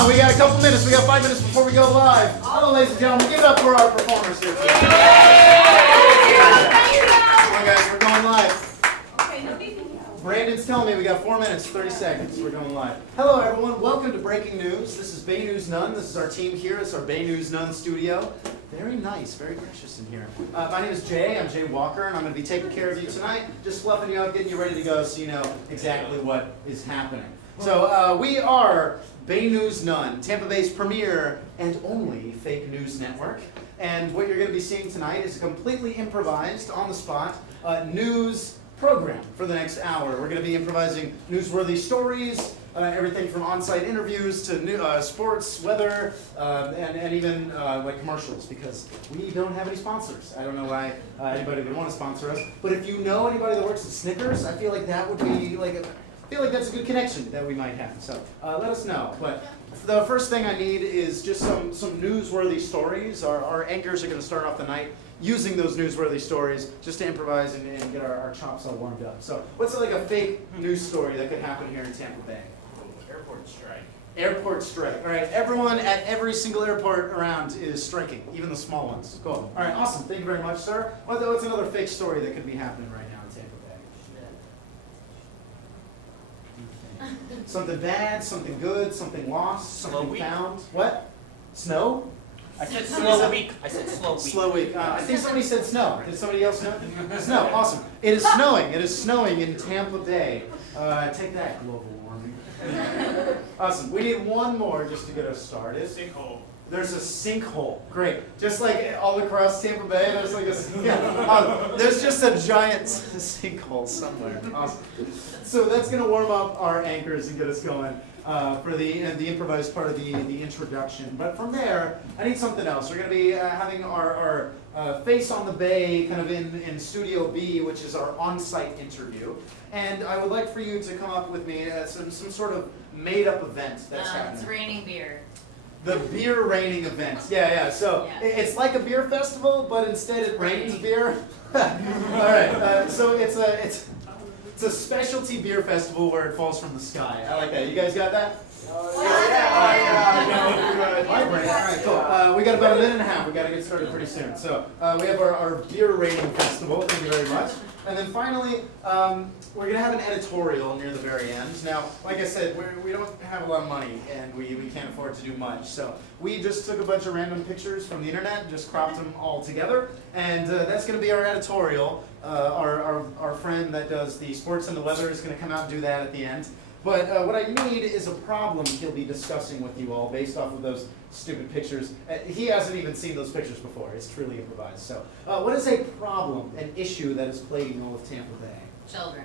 on, we got a couple minutes. We got 5 minutes before we go live. Hello, ladies and gentlemen. Give it up for our performers here today. Come on, guys. We're going live. Okay, no beeping. Brandon's telling me we got 4 minutes, 30 seconds. We're going live. Hello, everyone. Welcome to Breaking News. This is Bay News None. This is our team here. It's our Bay News None studio. Very nice, very gracious in here. My name is Jay. I'm Jay Walker, and I'm going to be taking care of you tonight, just fluffing you up, getting you ready to go so you know exactly what is happening. So we are Bay News None, Tampa Bay's premier and only fake news network. And what you're going to be seeing tonight is a completely improvised, on-the-spot news program for the next hour. We're going to be improvising newsworthy stories, everything from on-site interviews to sports, weather, and even like commercials, because we don't have any sponsors. I don't know why anybody would want to sponsor us, but if you know anybody that works at Snickers, I feel like that would be like I feel like that's a good connection that we might have. So let us know. But the first thing I need is just some newsworthy stories. Our anchors are going to start off the night using those newsworthy stories just to improvise and get our chops all warmed up. So what's like a fake news story that could happen here in Tampa Bay? Airport strike. Airport strike. All right, everyone at every single airport around is striking, even the small ones. Cool. All right, awesome. Thank you very much, sir. What's another fake story that could be happening right now in Tampa Bay? Something bad, something good, something lost, something found. What? Snow? I said slow week. Slow week. I think somebody said snow. Did somebody else know? Snow. Awesome. It is snowing. It is snowing in Tampa Bay. Take that, global warming. Awesome. We need one more just to get us started. Sinkhole. There's a sinkhole. Great. Just like all across Tampa Bay, there's like there's just a giant sinkhole somewhere. Awesome. So that's going to warm up our anchors and get us going for the improvised part of the introduction. But from there, I need something else. We're going to be having our face on the bay kind of in Studio B, which is our on-site interview. And I would like for you to come up with me some sort of made-up event that's happening. It's raining beer. The beer raining event. Yeah. So it's like a beer festival, but instead it rains beer. All right. So it's a specialty beer festival where it falls from the sky. I like that. You guys got that? My brain. All right, cool. We got about a minute and a half. We got to get started pretty soon. So we have our beer rating festival. Thank you very much. And then finally, we're going to have an editorial near the very end. Now, like I said, we don't have a lot of money, and we can't afford to do much. So we just took a bunch of random pictures from the internet, just cropped them all together, and that's going to be our editorial. Our friend that does the sports and the weather is going to come out and do that at the end. But what I need is a problem he'll be discussing with you all based off of those stupid pictures. He hasn't even seen those pictures before. It's truly improvised. So what is a problem, an issue that is plaguing all of Tampa Bay? Children.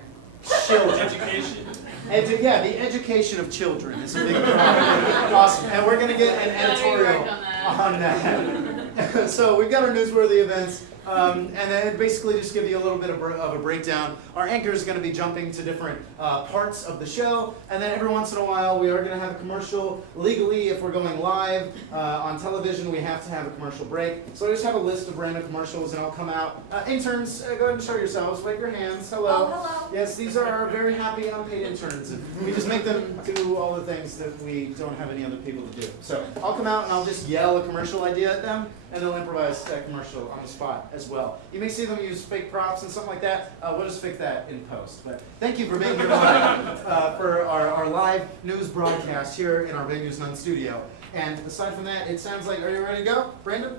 Children. Education. The education of children is a big problem. Awesome. And we're going to get an editorial on that. So we've got our newsworthy events. And then basically just give you a little bit of a breakdown. Our anchor is going to be jumping to different parts of the show, and then every once in a while we are going to have a commercial. Legally, if we're going live on television, we have to have a commercial break. So I just have a list of random commercials, and I'll come out. Interns, go ahead and show yourselves. Wave your hands. Hello. Oh, hello. Yes, these are our very happy unpaid interns. And we just make them do all the things that we don't have any other people to do. So I'll come out and I'll just yell a commercial idea at them, and they'll improvise that commercial on the spot as well. You may see them use fake props and something like that. We'll just fix that in post. But thank you for being here tonight for our live news broadcast here in our Bay News None studio. And aside from that, it sounds like, are you ready to go, Brandon?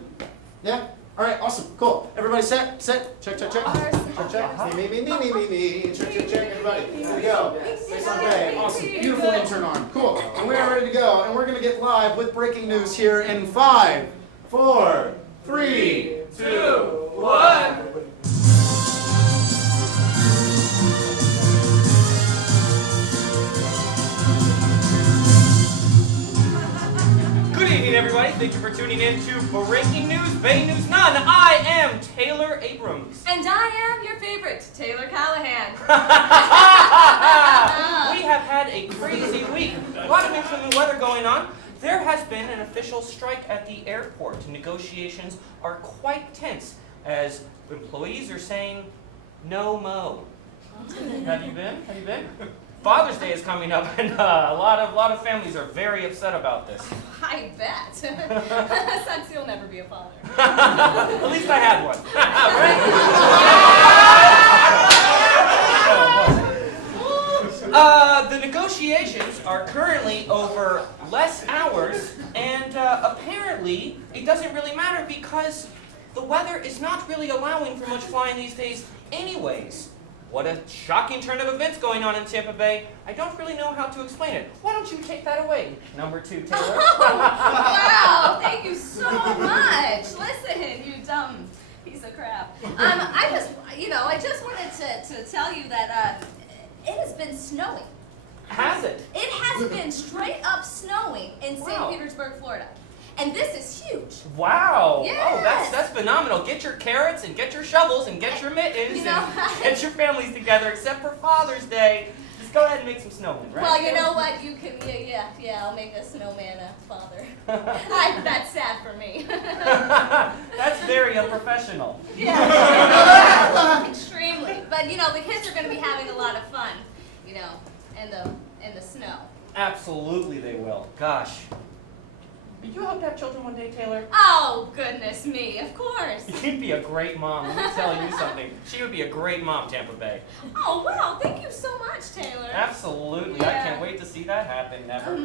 Yeah? All right, awesome, cool. Everybody set? Check. Check. Me. Check. Everybody, here we go. Face on Bay. Awesome, beautiful intern arm. Cool. And we are ready to go. And we're going to get live with breaking news here in 5, 4, 3, 2, 1. Good evening, everybody. Thank you for tuning in to Breaking News, Bay News None. I am Taylor Abrams. And I am your favorite, Taylor Callahan. We have had a crazy week. A lot of inclement weather going on. There has been an official strike at the airport. Negotiations are quite tense as employees are saying, no mo. Have you been? Father's Day is coming up, and a lot of families are very upset about this. I bet. Since you'll never be a father. At least I had one. The negotiations are currently over less hours, and apparently it doesn't really matter because the weather is not really allowing for much flying these days anyways. What a shocking turn of events going on in Tampa Bay. I don't really know how to explain it. Why don't you take that away, number 2, Taylor? Wow, thank you so much. Listen, you dumb piece of crap. I just wanted to tell you that it has been snowing. Has it? It has been straight up snowing in St. Wow. Petersburg, Florida. And this is huge. Wow. Yes. Oh, that's phenomenal. Get your carrots and get your shovels and get your mittens and get your families together, except for Father's Day. Just go ahead and make some snowmen, right? Well, you know what? You can, I'll make a snowman a father. That's sad for me. That's very unprofessional. Yeah, extremely. But the kids are going to be having a lot of fun, in the snow. Absolutely they will. Gosh. Did you hope to have children one day, Taylor? Oh, goodness me, of course. You'd be a great mom. Let me tell you something. She would be a great mom, Tampa Bay. Oh, wow, thank you so much, Taylor. Absolutely. Yeah. I can't wait to see that happen, never.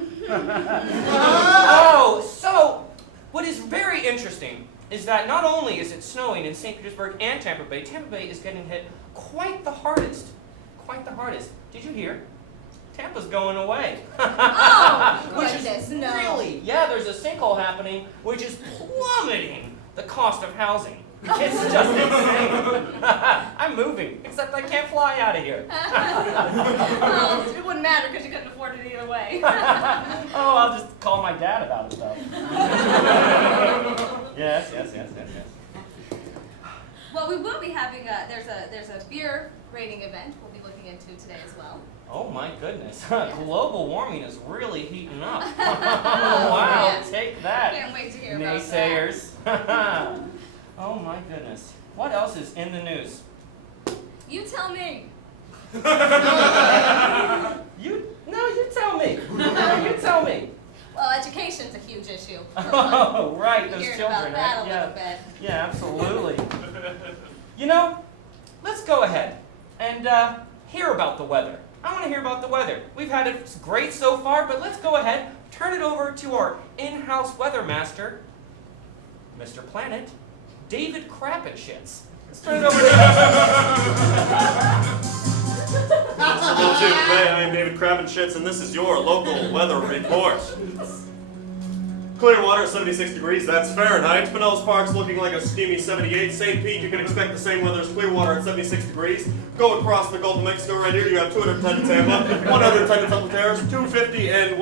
So what is very interesting is that not only is it snowing in St. Petersburg and Tampa Bay is getting hit quite the hardest. Quite the hardest. Did you hear? Tampa's going away. Oh, Which goodness, is no. really, there's a sinkhole happening, which is plummeting the cost of housing. It's just insane. I'm moving, except I can't fly out of here. Well, it wouldn't matter because you couldn't afford it either way. Oh, I'll just call my dad about it, though. Yes. Well, we will be having there's a beer rating event we'll be looking into today as well. Oh my goodness. Global warming is really heating up. Wow, Yeah. take that. Can't wait to hear about that. Naysayers. Oh my goodness. What else is in the news? You tell me. You tell me. You tell me. Well, education's a huge issue. Oh, right, We're those hearing children. about that right? a little bit. Yeah, absolutely. Let's go ahead and hear about the weather. I want to hear about the weather. We've had it great so far, but let's go ahead, turn it over to our in-house weather master, Mr. Planet, David Krappenschitz. Let's turn it over to him. I am David Krappenschitz, and this is your local weather report. Clearwater, 76 degrees, that's Fahrenheit. Pinellas Park's looking like a steamy 78. St. Pete, you can expect the same weather as Clearwater at 76 degrees. Go across the Gulf of Mexico right here, you have 210 in Tampa, 110 in Temple Terrace, 250 in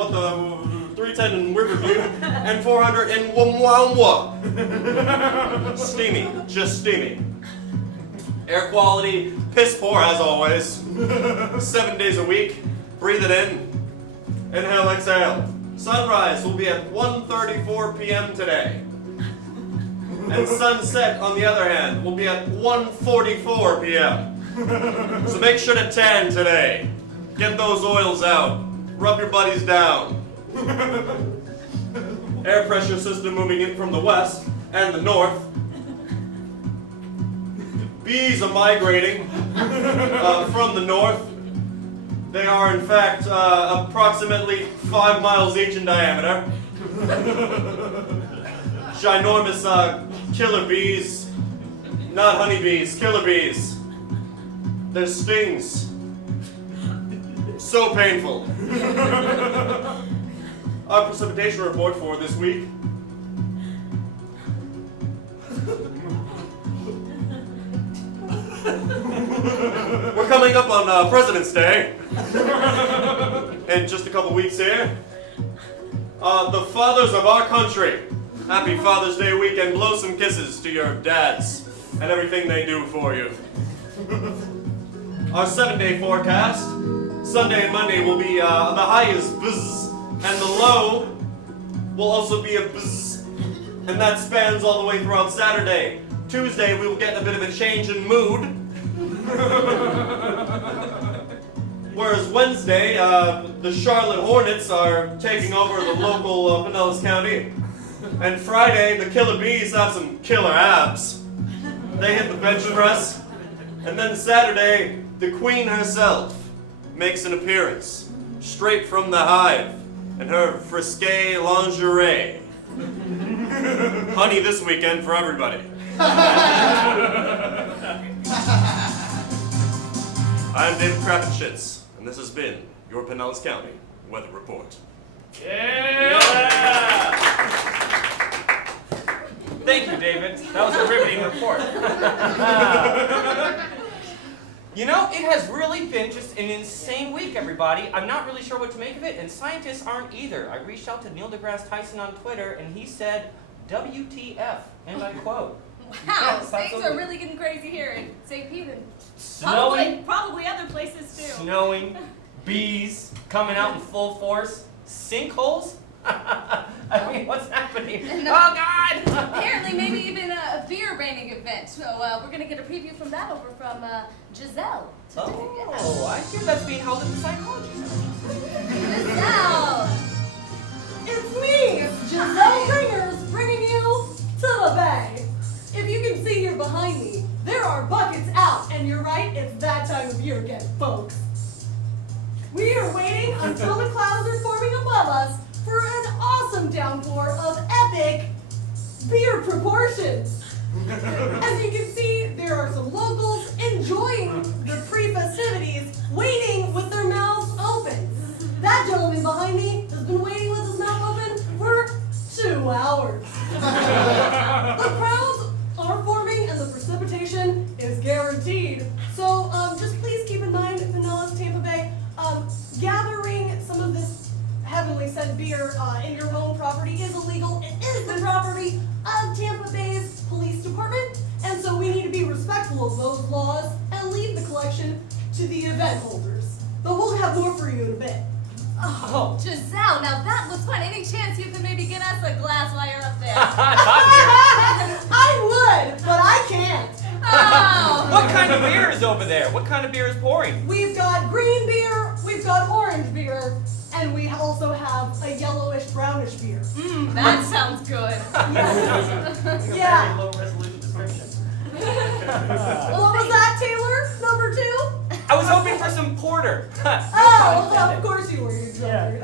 310 in Riverview, and 400 in Wamwamwa. Steamy, just steamy. Air quality, piss poor as always. 7 days a week, breathe it in, inhale, exhale. Sunrise will be at 1:34 p.m. today. And sunset, on the other hand, will be at 1:44 p.m. So make sure to tan today. Get those oils out. Rub your buddies down. Air pressure system moving in from the west and the north. Bees are migrating from the north. They are, in fact, approximately 5 miles each in diameter. Ginormous killer bees. Not honeybees, killer bees. Their stings. So painful. Our precipitation report for this week. We're coming up on President's Day in just a couple weeks here. The fathers of our country. Happy Father's Day weekend. Blow some kisses to your dads and everything they do for you. Our 7-day forecast. Sunday and Monday will be the high is bzz, and the low will also be a bzz, and that spans all the way throughout Saturday. Tuesday we will get a bit of a change in mood. Whereas Wednesday, the Charlotte Hornets are taking over the local Pinellas County. And Friday, the Killer Bees have some killer abs. They hit the bench press. And then Saturday, the Queen herself makes an appearance, straight from the hive, in her frisky lingerie. Honey this weekend for everybody. I'm David Krapenschitz, and this has been your Pinellas County Weather Report. Yeah! Thank you, David. That was a riveting report. You know, it has really been just an insane week, everybody. I'm not really sure what to make of it, and scientists aren't either. I reached out to Neil deGrasse Tyson on Twitter, and he said, WTF, and I quote. Wow, Yes, things absolutely. are really getting crazy here in St. Pete and Snowing, probably other places too. snowing, bees coming out in full force, sinkholes. I mean, what's happening? And, Oh, God! Apparently, maybe even a beer raining event. So we're gonna get a preview from that over from Giselle today. Oh, I hear that's being held at the psychology center. Giselle! It's me, Giselle Fingers, bringing you to the bay. If you can see here behind me, there are buckets out, and you're right, it's that time of year again, folks. We are waiting until the clouds are forming above us for an awesome downpour of epic beer proportions. As you can see, there are some locals enjoying the pre-festivities, waiting with their mouths open. That gentleman behind me has been waiting with his mouth open for 2 hours. The crowds are forming and the precipitation is guaranteed. So just please keep in mind, Pinellas, Tampa Bay, gathering some of this heavenly sent beer in your own property is illegal. It is the property of Tampa Bay's police department, and so we need to be respectful of those laws and leave the collection to the event holders. But we'll have more for you in a bit. Oh, Giselle, now that looks fun. Any chance you can maybe get us a glass while you're up there? I would, but I can't. Oh! What kind of beer is over there? What kind of beer is pouring? We've got green beer, we've got orange beer, and we also have a yellowish brownish beer. That sounds good. Yeah. Low resolution description. What was that, Taylor? Number 2? I was hoping for some porter. Oh, of course you were, you drunkard.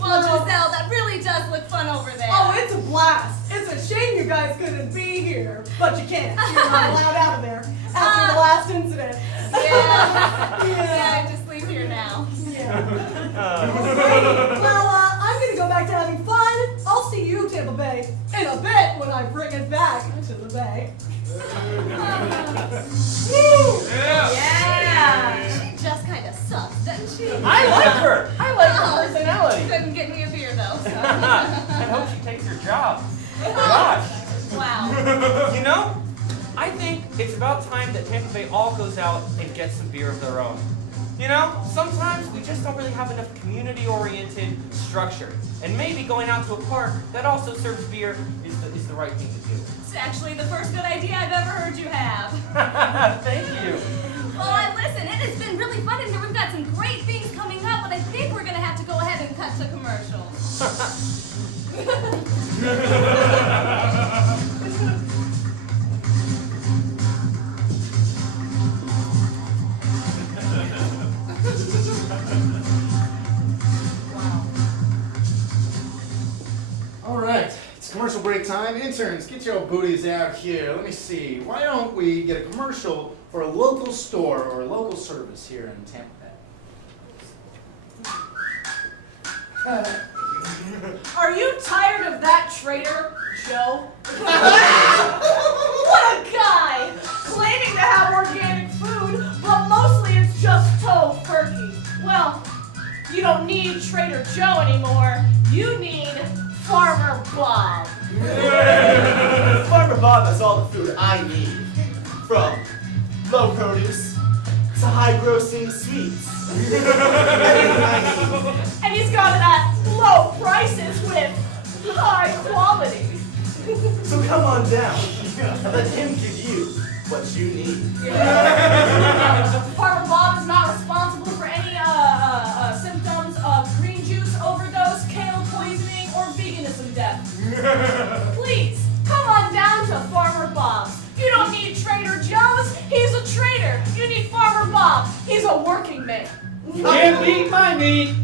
Well, Giselle, that really does look fun over there. Oh, it's a blast. It's a shame you guys couldn't be here, but you can't. You're not allowed out of there after the last incident. Yeah. Yeah. Yeah, I just leave here now. Yeah. Well, I'm gonna go back to having fun. I'll see you, Tampa Bay, in a bit when I bring it back to the bay. Woo! Yeah. She just kind of sucks, doesn't she? I like her. I like her Oh, personality. Couldn't get me a beer though. So. I hope she takes her job. Gosh. Wow. You know, I think it's about time that Tampa Bay all goes out and gets some beer of their own. You know, sometimes we just don't really have enough community-oriented structure. And maybe going out to a park that also serves beer is the right thing to do. It's actually the first good idea I've ever heard you have. Thank you. Well, listen, it has been really fun in here. We've got some great things coming up, but I think we're going to have to go ahead and cut to commercials. All right, it's commercial break time. Interns, get your booties out here. Let me see. Why don't we get a commercial for a local store or a local service here in Tampa Bay? Are you tired of that traitor, Joe? What a guy! Claiming to have organic food, but mostly it's just tofurkey. Well, you don't need Trader Joe anymore. You need Farmer Bob. Farmer Bob has all the food I need. From low produce to high grossing sweets. Everything I And he's got it at low prices with high quality. need. So come on down and let him give you what you need. Farmer Bob is not responsible Please, come on down to Farmer Bob's. You don't need Trader Joe's, he's a trader. You need Farmer Bob, he's a working man. Can't beat my meat.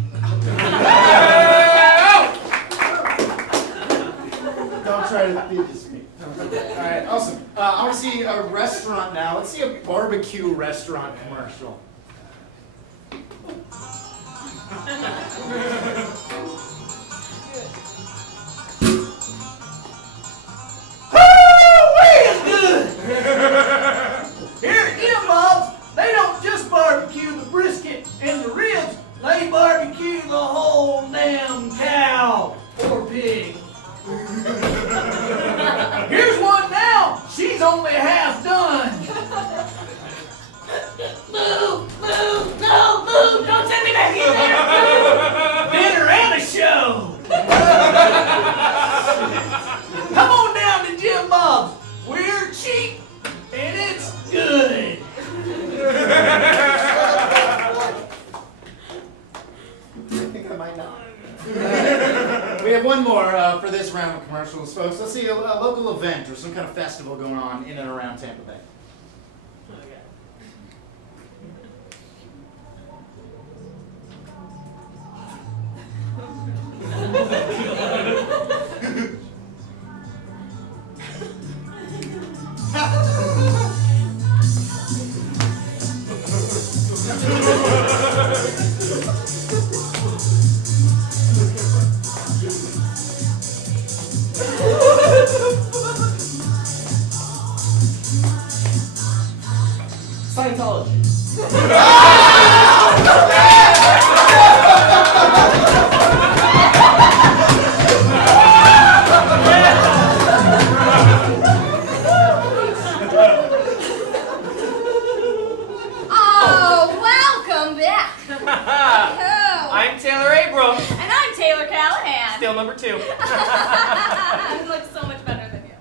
Don't try to beat this meat. All right, awesome. I want to see a restaurant now. Let's see a barbecue restaurant commercial. Here at Jim Bob's, they don't just barbecue the brisket and the ribs, they barbecue the whole damn cow or pig. Here's one now, she's only half done. Move, move, no, move, don't send me back in there. Dinner and a show. Come on down to Jim Bob's. We're cheap and it's good. I think I might not. We have one more for this round of commercials, folks. Let's see a local event or some kind of festival going on in and around Tampa Bay. Scientology. Oh, welcome back. Oh. I'm Taylor Abrams, And I'm Taylor Callahan. still number 2. I look so much better than you.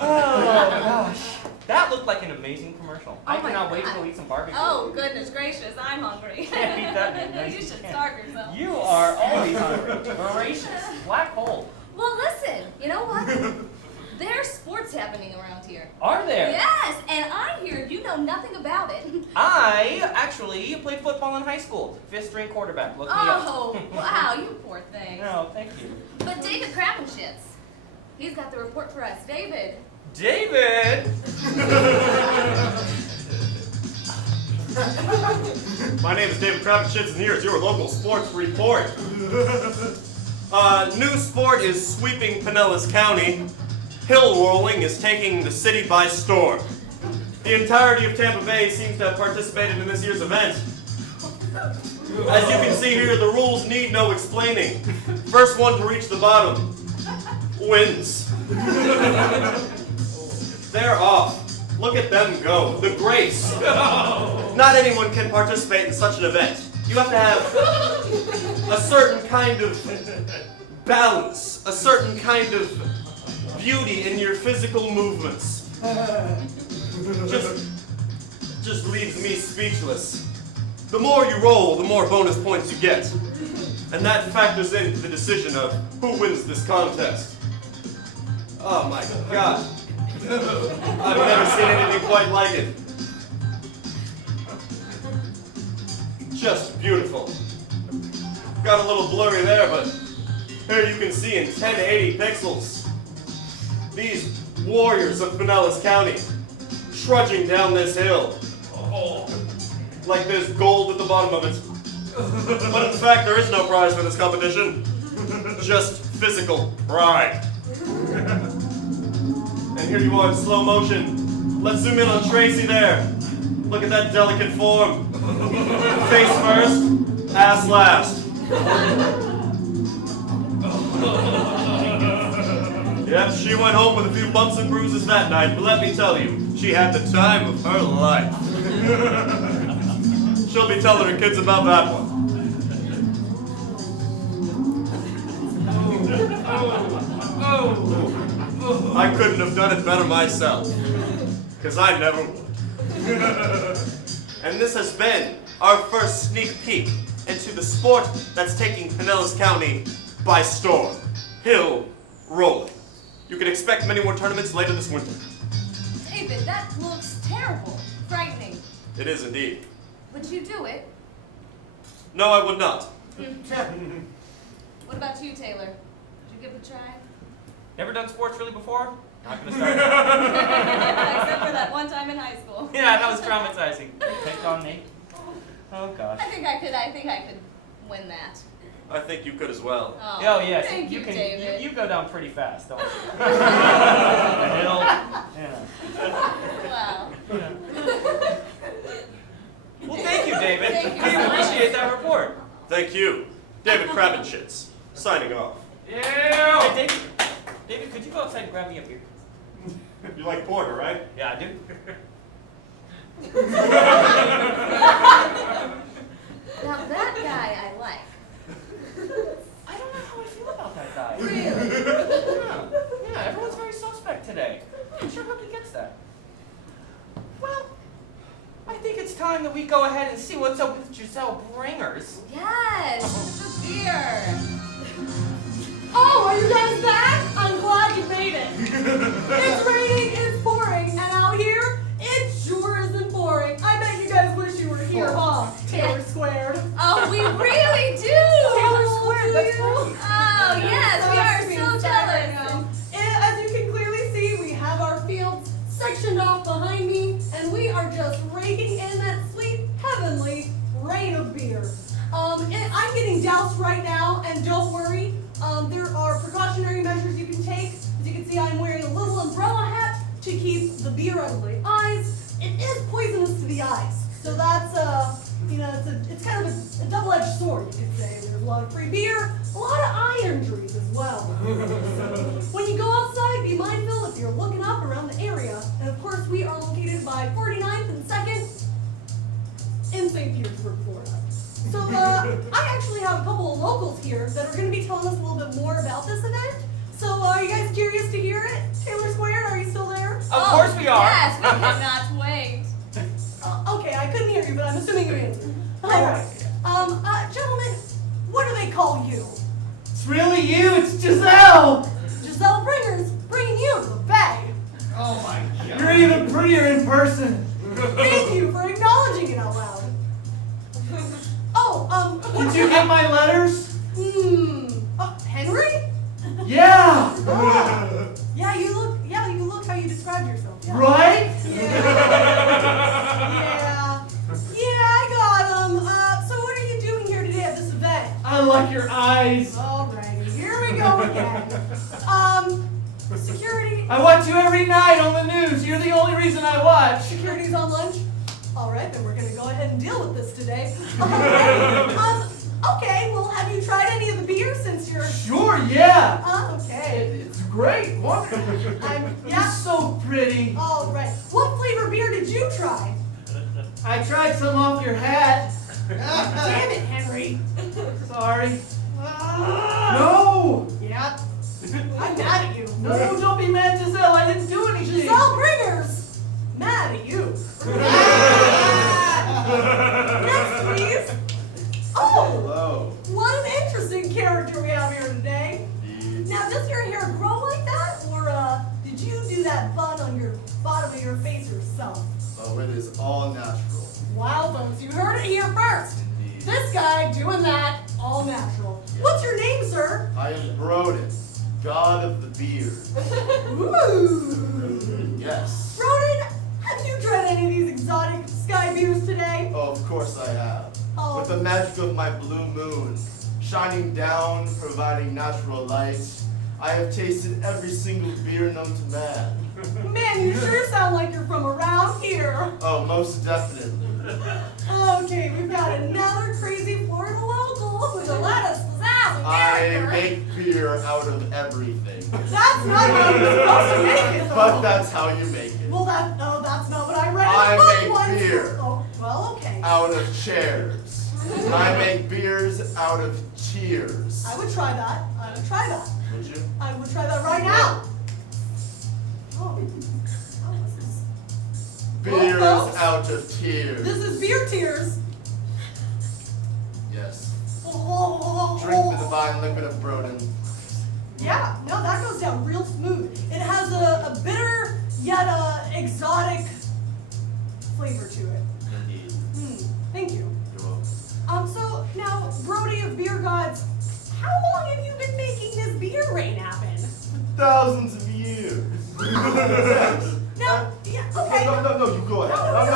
Oh gosh, that looked like an amazing commercial. I Oh my cannot wait God. to eat some barbecue. Oh, goodness gracious, I'm hungry. Yeah, eat that, man. You should starve yourself. You are always hungry. Voracious. Black hole. Well, listen, you know what? There's sports happening around here. Are there? Yes, and I hear you know nothing about it. I actually played football in high school. 5th string quarterback. Look me up. Oh, wow, you poor thing. No, thank you. But David Krapenschitz, he's got the report for us. David. David! My name is David Kravitzschitz, and here's your local sports report. New sport is sweeping Pinellas County. Hill rolling is taking the city by storm. The entirety of Tampa Bay seems to have participated in this year's event. As you can see here, the rules need no explaining. First one to reach the bottom wins. They're off. Look at them go. The grace. Not anyone can participate in such an event. You have to have a certain kind of balance, a certain kind of beauty in your physical movements. Just leaves me speechless. The more you roll, the more bonus points you get. And that factors into the decision of who wins this contest. Oh my God. I've never seen anything quite like it. Just beautiful. Got a little blurry there, but here you can see in 1080 pixels. These warriors of Pinellas County trudging down this hill. Like there's gold at the bottom of it. But in fact, there is no prize for this competition. Just physical pride. And here you are in slow motion. Let's zoom in on Tracy there. Look at that delicate form. Face first, ass last. Yep, she went home with a few bumps and bruises that night, but let me tell you, she had the time of her life. She'll be telling her kids about that one. I couldn't have done it better myself, because I never would. And this has been our first sneak peek into the sport that's taking Pinellas County by storm, hill rolling. You can expect many more tournaments later this winter. David, that looks terrible. Frightening. It is indeed. Would you do it? No, I would not. What about you, Taylor? Would you give it a try? Never done sports really before? Not gonna start. Except for that one time in high school. Yeah, that was traumatizing. Picked on me. Oh gosh. I think I could win that. I think you could as well. Oh, Oh yes, thank you, can. David. You go down pretty fast, don't you? The hill. Yeah. Wow. Well, thank you, David. Thank you We so much. appreciate that report. Thank you. David Krabenschitz, signing off. Yeah. Hey, David, could you go outside and grab me a beer? You like porter, right? Yeah, I do. Now that guy I like. I don't know how I feel about that guy. Really? Yeah, everyone's very suspect today. I'm not sure how he gets that. Well, I think it's time that we go ahead and see what's up with Giselle Bringers. Yes, the beer. Oh, are you guys back? I'm glad you made it. It's raining, it's pouring, and out here, it sure isn't boring. I bet you guys wish you were here, huh? Taylor Squared. Oh, we really do. Taylor Squared, that's Oh, yes, we are so jealous. As you can clearly see, we have our fields sectioned off behind me, and we are just raking in that sweet, heavenly rain of beer. And I'm getting doused right now, and don't worry, there are precautionary measures you can take. As you can see, I'm wearing a little umbrella hat to keep the beer out of my eyes. It is poisonous to the eyes, so that's it's kind of a double-edged sword, you could say. There's a lot of free beer, a lot of eye injuries as well. When you go outside, be mindful if you're looking up around the area. And of course, we are located by 49th and 2nd in St. Petersburg, Florida. So I actually have a couple of locals here that are going to be telling us a little bit more about this event. So are you guys curious to hear it? Taylor Square, are you still there? Of course we are. Yes, we cannot wait. Okay, I couldn't hear you, but I'm assuming you answered. All right. Gentlemen, what do they call you? It's really you, it's Giselle! Giselle Bringers, bringing you to the Bay. Oh my god. You're even prettier in person. Thank you for acknowledging it out loud. Did you get my letters? Henry? Yeah! Yeah, you look how you described yourself. Yeah. Right? Yeah, I got 'em. So what are you doing here today at this event? I like your eyes. Alrighty, here we go again. Security. I watch you every night on the news. You're the only reason I watch. Security's on lunch? Alright, then we're gonna go ahead and deal with this today. Okay, well, have you tried any of the beer since you're... Sure, yeah. Okay. It's great. Wonderful. Yeah. You're so pretty. Alright. What flavor beer did you try? I tried some off your hat. Damn it, Henry. Sorry. No! Yeah. I'm mad at you. No, don't be mad, Giselle. I didn't do anything. Giselle Bringers! Mad at you. Next, please. Oh! Hello. What an interesting character we have here today. Now, does your hair grow like that? Or, did you do that bun on your bottom of your face yourself? Oh, it is all natural. Wow, folks, you heard it here first. Indeed. This guy doing that, all natural. What's your name, sir? I am Broden, god of the beer. Ooh. Yes. Broden, have you tried any of these exotic sky beers today? Oh, of course I have. Oh. With the magic of my blue moon, shining down, providing natural light, I have tasted every single beer known to man. Man, you sure sound like you're from around here. Oh, most definitely. Okay, we've got another crazy Florida local with a lettuce, pizzazz, and I character. make beer out of everything. That's not how you're supposed to make it, though. But that's how you make it. Well, that's not what I read I in the book make once. beer. Oh, well, okay. Out of chairs. I make beers out of cheers. I would try that. I would try that. Would you? I would try that right now. Oh, this is... Beers Well, folks, out of tears. This is beer tears. Yes. Oh, Drink the divine liquid of Broden. Yeah, no, that goes down real smooth. It has a bitter yet exotic flavor to it. Indeed. Thank you. You're welcome. So now, Brody of Beer Gods, how long have you been making this beer rain happen? Thousands of years. Now, yeah, okay. No, you go ahead. No, No,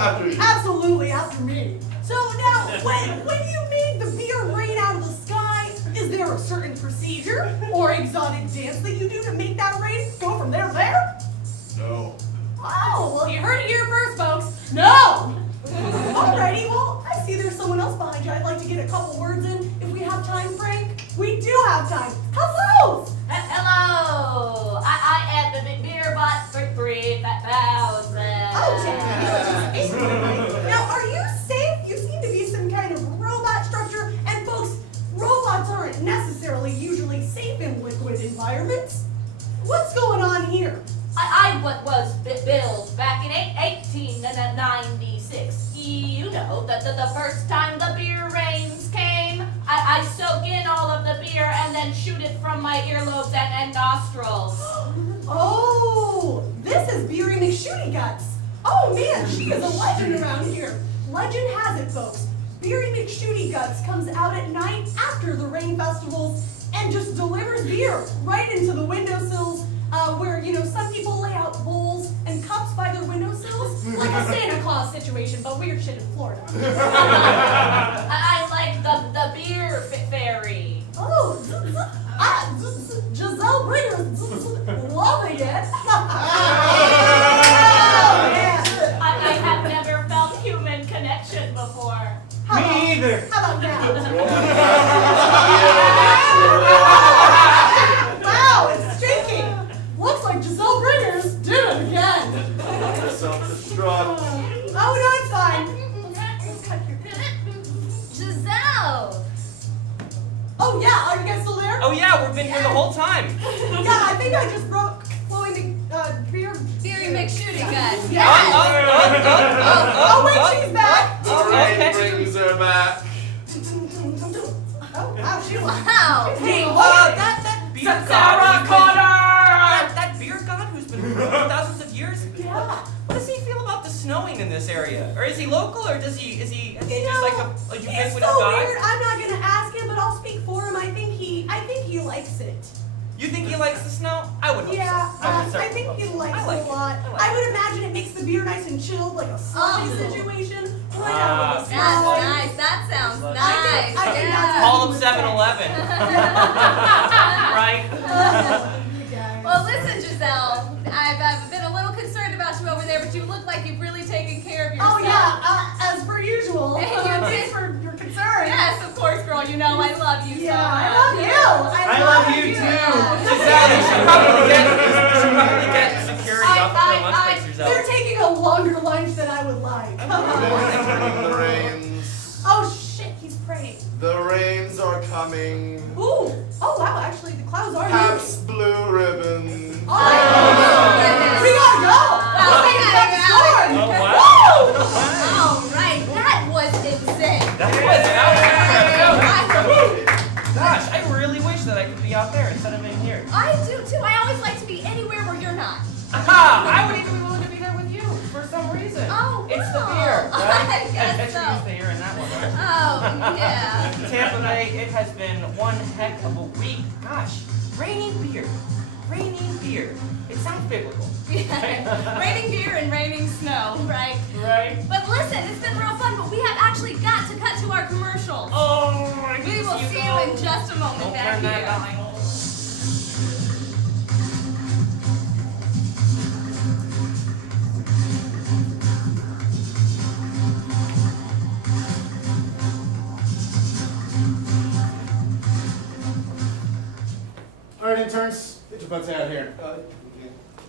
after you. Absolutely, after me. So now, when you made the beer rain out of the sky, is there a certain procedure or exotic dance that you do to make that rain go from there to there? No. Oh, well, you heard it here first, folks. No! Alrighty, well, I see there's someone else behind you. I'd like to get a couple words in if we have time, Frank. We do have time. Hello! Hello! I am the beer bot for 3,000. Oh, yeah. Now, are you safe? You seem to be some kind of robot structure, and folks, robots aren't necessarily usually safe in liquid environments. What's going on here? I was built back in 1896. You know, the first time the beer rains came, I soak in all of the beer and then shoot it from my earlobes and nostrils. Oh, this is Beery McShooty Guts. Oh man, she is a legend around here. Legend has it, folks. Beery McShooty Guts comes out at night after the rain festivals and just delivers beer right into the windowsills where, you know, some people lay out bowls and cups by their windowsills, like a Santa Claus situation, but weird shit in Florida. I like the beer fairy. Oh, Giselle Bringer's loving it. I have never felt human connection before. Me either. How about now? Wow, it's streaking. Looks like Giselle Bringers did it again. Self-destruct. Oh, no, it's fine. Let's cut your... Giselle! Oh, yeah, are you guys still there? Oh yeah, we've been here the whole time. Yeah, I think I just broke flowing the beer. Beery McShooty Guts. Yeah. Oh, wait, she's back. Okay. Brings her back. Oh, wow, she was. Wow. Hey, That beer god. That beer god who's been around for thousands of years. Yeah. What does he feel about the snowing in this area? Or is he local, or is he just like a It's ubiquitous so god? weird. I'm not gonna ask him, but I'll speak for him. I think he likes it. You think he likes the snow? I would hope Yeah, so. I would I certainly think hope he so. likes I like it a lot. I like I would imagine it makes the beer nice and chilled, like a slushy Oh. situation. Right out of the beer That's sun. nice. That sounds I nice. I think Yeah. that's Call him 7-Eleven. Right? You guys. Well, listen, Giselle. I've been a little concerned about you over there, but you look like you've really taken care of yourself. Oh yeah, as per usual. Thank you. Thanks for your concern. Yes, of course, girl. You know I love you Yeah, so much. I love you. I love you too. Giselle, you should probably get security off the lunch breaks They're yourself. taking a longer lunch than I would like. The rains. Oh shit, he's praying. The rains are coming. Ooh. Oh wow, actually the clouds are Paps Blue Ribbon. Oh, we gotta go. Well, we gotta go. Oh, wow. All right, that was insane. That was Gosh, I really wish that I could be out there instead of in here. I do too. I always like to be anywhere where you're not. Aha! I would even be willing to be there with you for some reason. Oh, It's the wow. beer, right? I guess bet you so. used the beer in that one, right? Oh, yeah. Tampa Bay, it has been one heck of a week. Gosh, raining beer. Raining beer. It sounds biblical. Raining beer and raining snow, right? Right? But listen, it's been real fun, but we have actually got to cut to our commercials. Oh, I We will see you in just a moment Don't back turn that here. down. All right, interns, get your butts out here.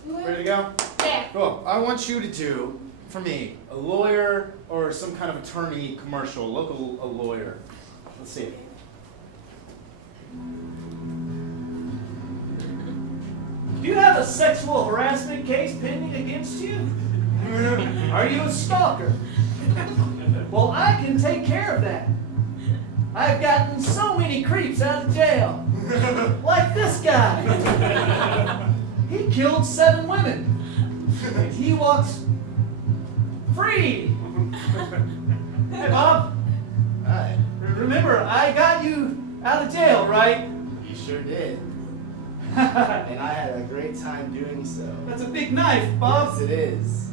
Ready to go? Yeah. Cool. I want you to do, for me, a lawyer or some kind of attorney commercial, local a lawyer. Let's see. Do you have a sexual harassment case pending against you? Are you a stalker? Well, I can take care of that. I've gotten so many creeps out of jail. Like this guy. He killed 7 women. And he walks free. Hey, Bob. Hi. Remember, I got you out of jail, right? You sure did. And I had a great time doing so. That's a big knife, Bob. Yes, it is.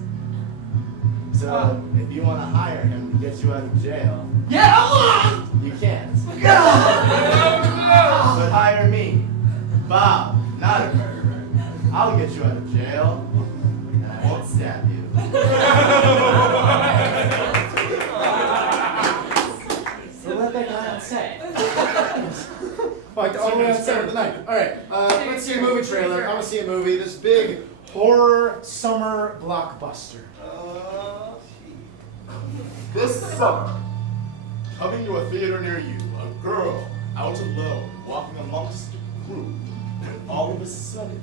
So, if you want to hire him to get you out of jail, Yeah! you can't. Oh, But hire me, Bob, not a murderer. I'll get you out of jail, and I won't stab you. So let that guy on set. Like all the way on set with the knife. All right, let's see a movie trailer. I want to see a movie. This big horror summer blockbuster. This summer, coming to a theater near you, a girl out alone, walking amongst a group, and all of a sudden,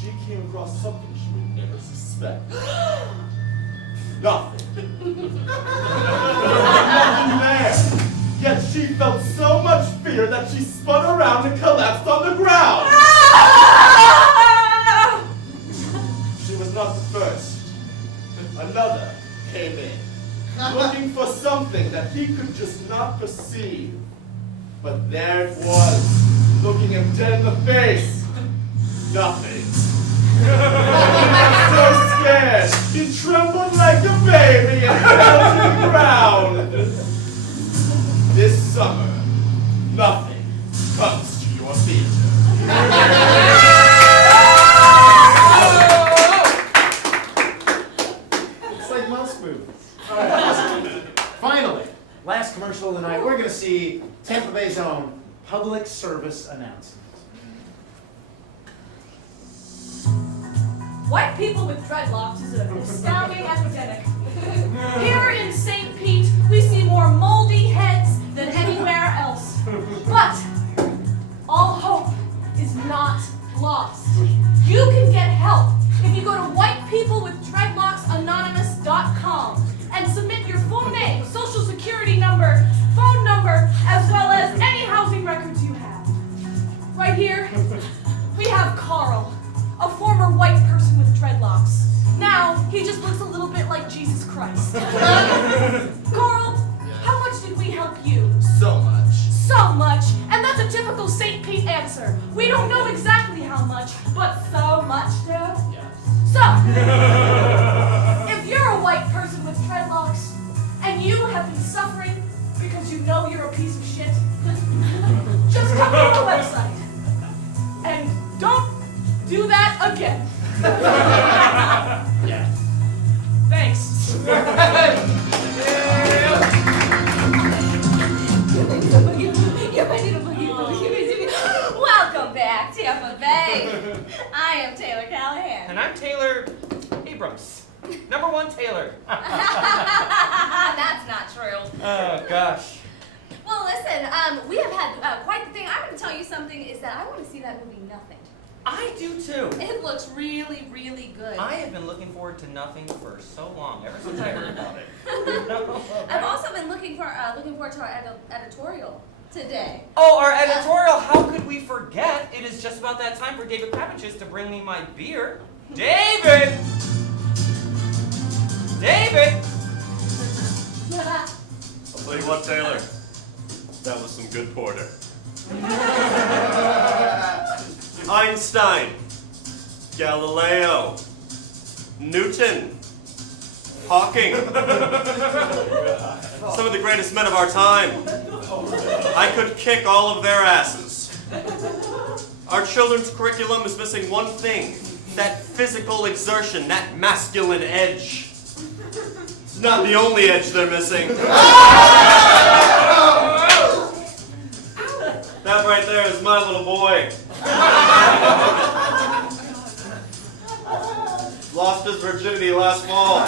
she came across something she would never suspect. Nothing. Nothing there. Yet she felt so much fear that she spun around and collapsed on the ground. She was not the first. Another came in, looking for something that he could just not perceive. But there it was, looking him dead in the face. Nothing. He was so scared, he trembled like a baby and fell to the ground. This summer, nothing comes to your theater. It's like most movies. All right. Finally, last commercial of the night. We're going to see Tampa Bay's own public service announcement. White people with dreadlocks is an astounding epidemic. Here in St. Pete, we see more moldy heads than anywhere else. But all hope is not lost. You can get help if you go to whitepeoplewithdreadlocksanonymous.com and submit your full name, social security number, phone number, as well as any housing records you have. Right here, we have Carl, a former white person with dreadlocks. Now, he just looks a little bit like Jesus Christ. Carl, how much did we help you? So much. So much, and that's a typical St. Pete answer. We don't know exactly how much, but so much, Dad. Yes. So, if you're a white person with dreadlocks, and you have been suffering because you know you're a piece of shit, just come to our website. And don't do that again. Yes. Thanks. Welcome back, Tampa Bay. I am Taylor Callahan. And I'm Taylor Abrams. Number 1 Taylor. That's not true. Oh, gosh. Well, listen, we have had quite the thing. I'm going to tell you something, is that I want to see that movie Nothing. I do too. It looks really, really good. I have been looking forward to Nothing for so long, ever since I heard about it. I've also been looking forward to our editorial today. Oh, our editorial, how could we forget? It is just about that time for David Pavich's to bring me my beer. David! David! I'll tell you what, Taylor. That was some good porter. Einstein, Galileo, Newton, Hawking, some of the greatest men of our time. I could kick all of their asses. Our children's curriculum is missing one thing, that physical exertion, that masculine edge. It's not the only edge they're missing. That right there is my little boy. Lost his virginity last fall.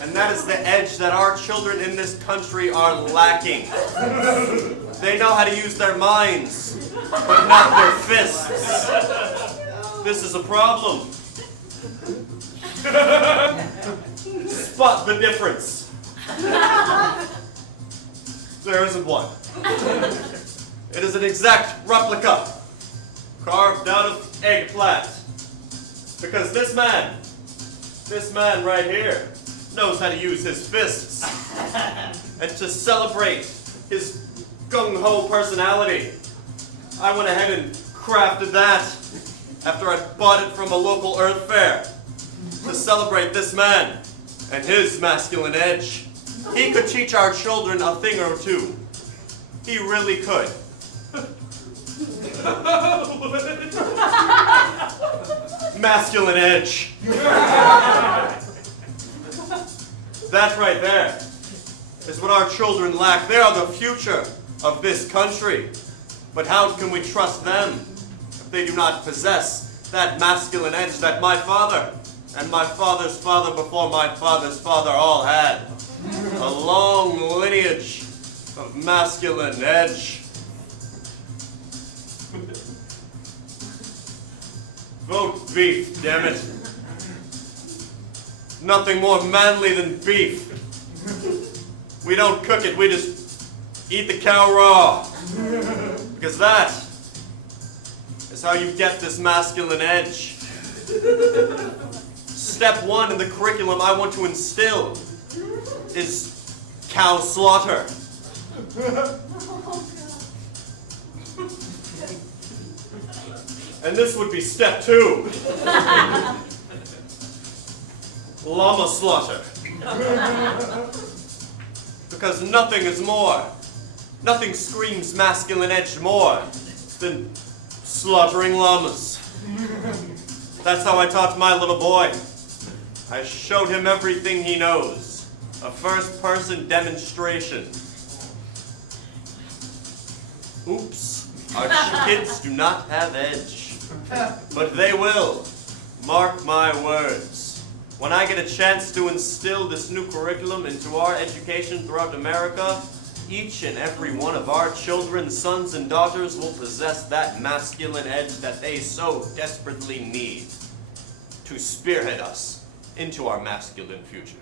And that is the edge that our children in this country are lacking. They know how to use their minds, but not their fists. This is a problem. Spot the difference. There isn't one. It is an exact replica, carved out of eggplant. Because this man right here, knows how to use his fists. And to celebrate his gung-ho personality, I went ahead and crafted that after I bought it from a local Earth fair to celebrate this man and his masculine edge. He could teach our children a thing or two. He really could. Masculine edge. That right there is what our children lack. They are the future of this country. But how can we trust them if they do not possess that masculine edge that my father and my father's father before my father's father all had? A long lineage of masculine edge. Vote beef, damn it. Nothing more manly than beef. We don't cook it, we just eat the cow raw. Because that is how you get this masculine edge. Step one in the curriculum I want to instill is cow slaughter. And this would be step two. Llama slaughter. Because nothing screams masculine edge more than slaughtering llamas. That's how I taught my little boy. I showed him everything he knows. A first-person demonstration. Oops, our kids do not have edge. But they will. Mark my words. When I get a chance to instill this new curriculum into our education throughout America, each and every one of our children, sons and daughters, will possess that masculine edge that they so desperately need to spearhead us into our masculine future.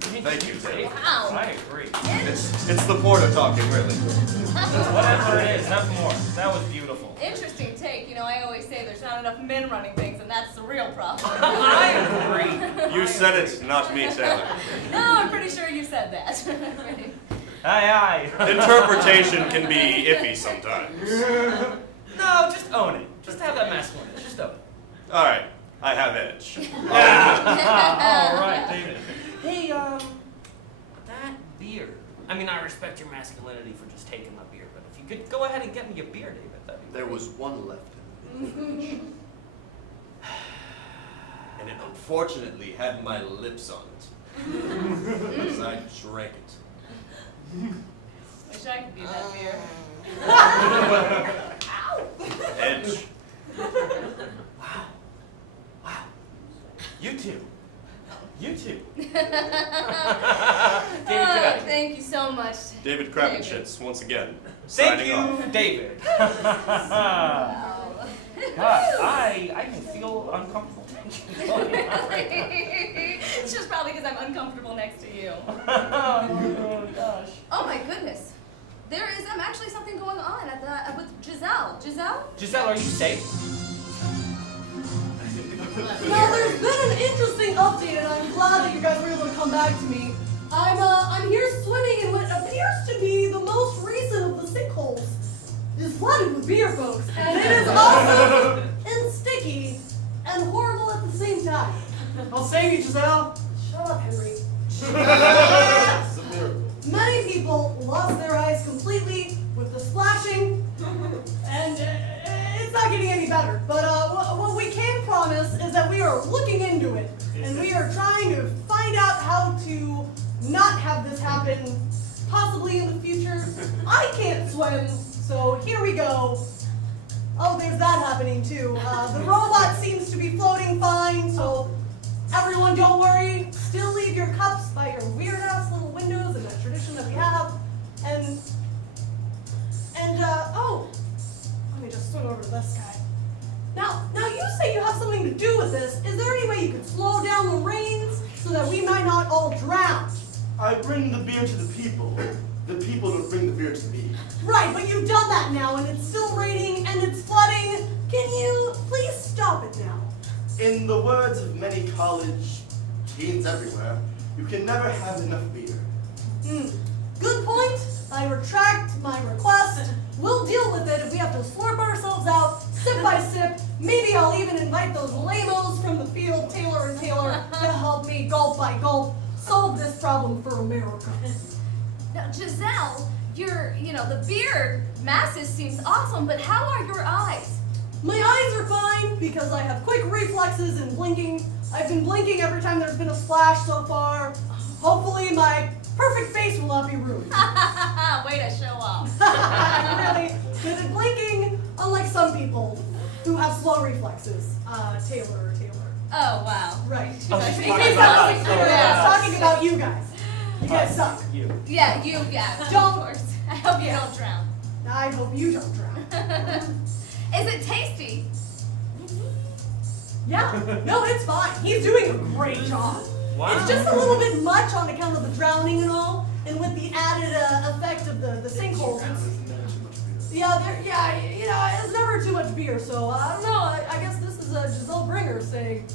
Thank you, Dave. Wow. I agree. It's the porter talking, really. Whatever it is, nothing more. That was beautiful. Interesting take. You know, I always say there's not enough men running things, and that's the real problem. I agree. You said it, not me, Taylor. No, I'm pretty sure you said that. Aye, aye. Interpretation can be iffy sometimes. No, just own it. Just have that masculine. Just own it. All right, I have edge. All right, David. Hey, that beer. I mean, I respect your masculinity for just taking my beer, but if you could go ahead and get me a beer, David, that'd be There was one left in the fridge. And it unfortunately had my lips on it. As I drank it. Wish I could be that beer. Edge. Wow. You too. You too. David, Oh, thank you so much. David Kravenschitz, once again. Thank signing you, off. David. Wow. God, I can feel uncomfortable tension going on right It's just probably because I'm uncomfortable next to you. now. Oh gosh. Oh my goodness. There is actually something going on at the with Giselle. Giselle? Giselle, are you safe? Now, there's been an interesting update, and I'm glad that you guys were able to come back to me. I'm here swimming in what appears to be the most recent of the sinkholes. It's flooded with beer, folks, and it is awesome and sticky and horrible at the same time. I'll save you, Giselle. Shut up, Henry. It's a miracle. Many people lost their eyes completely with the splashing, and it's not getting any better. But what we can promise is that we are looking into it, and we are trying to find out how to not have this happen, possibly in the future. I can't swim, so here we go. Oh, there's that happening too. The robot seems to be floating fine, so everyone don't worry. Still leave your cups by your weird-ass little windows in that tradition that we have. And oh, let me just swing over to this guy. Now you say you have something to do with this. Is there any way you could slow down the rains so that we might not all drown? bring the beer to the people don't bring the beer to me. Right, but you've done that now, and it's still raining, and it's flooding. Can you please stop it now? In the words of many college teens everywhere, you can never have enough beer. Good point. I retract my request. We'll deal with it if we have to slurp ourselves out, sip by sip. Maybe I'll even invite those lamos from the field, Taylor and Taylor, to help me gulp by gulp solve this problem for America. Now, Giselle, the beer masses seems awesome, but how are your eyes? My eyes are fine because I have quick reflexes and blinking. I've been blinking every time there's been a splash so far. Hopefully my perfect face will not be ruined. Way to show off. I'm really good at blinking, unlike some people who have slow reflexes. Taylor. Oh, wow. Right. Oh, she's He's talking about us. talking about you guys. You guys suck. You. Yeah, Don't- of course. I hope you Yeah. don't drown. I hope you don't drown. Is it tasty? Yeah. No, it's fine. He's doing a great job. Wow. It's just a little bit much on account of the drowning and all, and with the added effect of the sinkholes. It's never too much beer, so I don't know. I guess this is Giselle Bringer saying,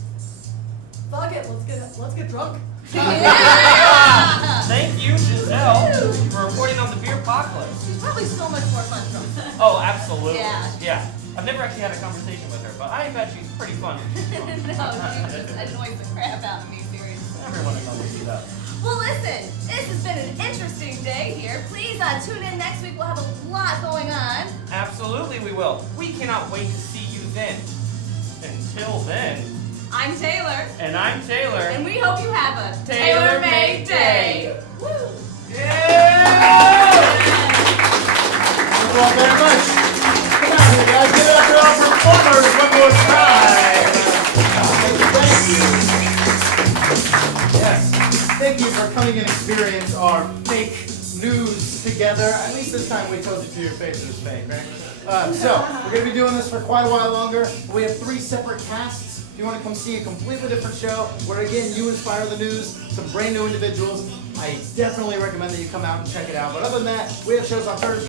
"Fuck it, let's get drunk." Yeah! Thank you, Giselle, for reporting on the beer apocalypse. She's probably so much more fun drunk. Oh, absolutely. Yeah. I've never actually had a conversation with her, but I bet she's pretty fun. No, she just annoys the crap out of me, seriously. Everyone is going to see that. Well, listen, this has been an interesting day here. Please tune in next week. We'll have a lot going on. Absolutely, we will. We cannot wait to see you then. Until then, I'm Taylor, and I'm Taylor. and we hope you have a Tailor-made tailor-made day. Woo! Yeah! Thank you all very much. Come on here, guys. Give it up for our performers one more time. Thank you. Yes. Thank you for coming and experience our fake news together. At least this time we told you to your face it was fake, right? So, we're going to be doing this for quite a while longer. We have 3 separate casts. If you want to come see a completely different show, where again you inspire the news, some brand new individuals, I definitely recommend that you come out and check it out. But other than that, we have shows on Thursday.